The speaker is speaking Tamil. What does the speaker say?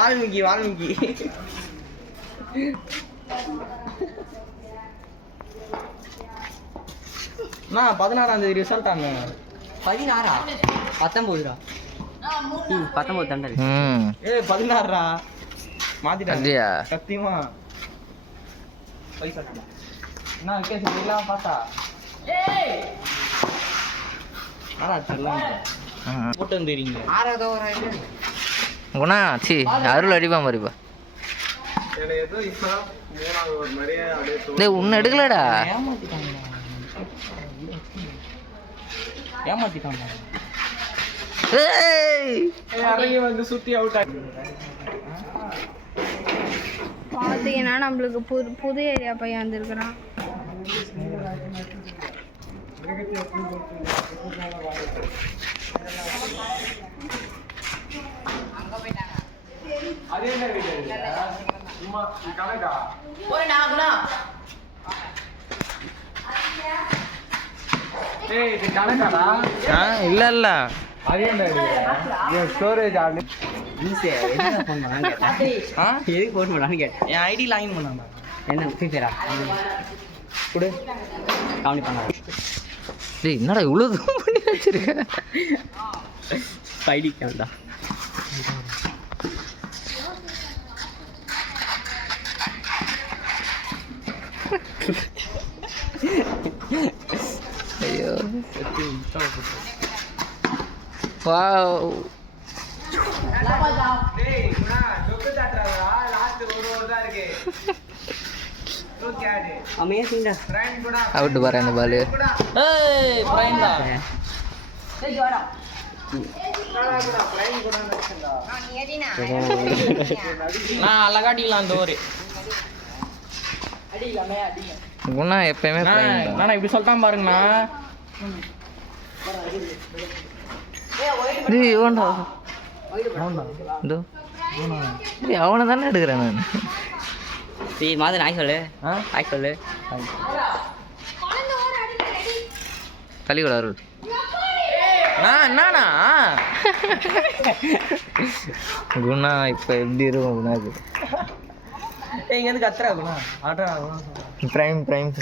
வால்மீகி வால்மீகி. அண்ணா 16ஆம் தேதி ரிசல்ட் ஆன 16 19 19 தாண்டா. 16 மாத்திட்டாங்க சத்தியமா. பைசா என்ன கேஸ் எல்லாம் பார்த்தா போட்டு வந்துறீங்க. 6வது ஓவர் ஆயிடுச்சு. குணா சி அருள் அடிப்பா மாதிரிப்பா. உன்னை எடுக்கலடா. ஏமாத்திட்டாங்க. வந்து சுத்தி அவுட் ஆகி பார்த்தீங்கன்னா நம்மளுக்கு புது ஏரியா பையன் வந்திருக்கிறான். இல்ல இல்ல ஸ்டோரேஜ் ஆடு. எதுக்கு போன் பண்ணான்னு கேட்டேன். என் ஐடி லாகின் பண்ணாங்க. என்ன ஃப்ரீ ஃபயரா கொடு கவனி பண்ண. டேய் என்னடா இவ்வளோ தூரம் பண்ணி வச்சிருக்க. ஐடி கேண்டா ஐயோ வாவ். அமேசிங்டா. அவுட் பாரு அந்த பால். ஏய் பிரைன்டா. நான் அழகாடிக்கலாம் அந்த ஓவர். குணா எப்பயுமே நான் இப்படி சொல்லிட்டான் பாருங்கண்ணா. அவனை தானே எடுக்கிறேன் நான். மாதிரி நாய் சொல்லு நாய் சொல்லு. கலிகோட அருள் என்னண்ணா குணா இப்போ எப்படி இருக்கும் குணாக்கு? இங்கேருந்து கத்துறா குணா ஆட்டா பிரைம்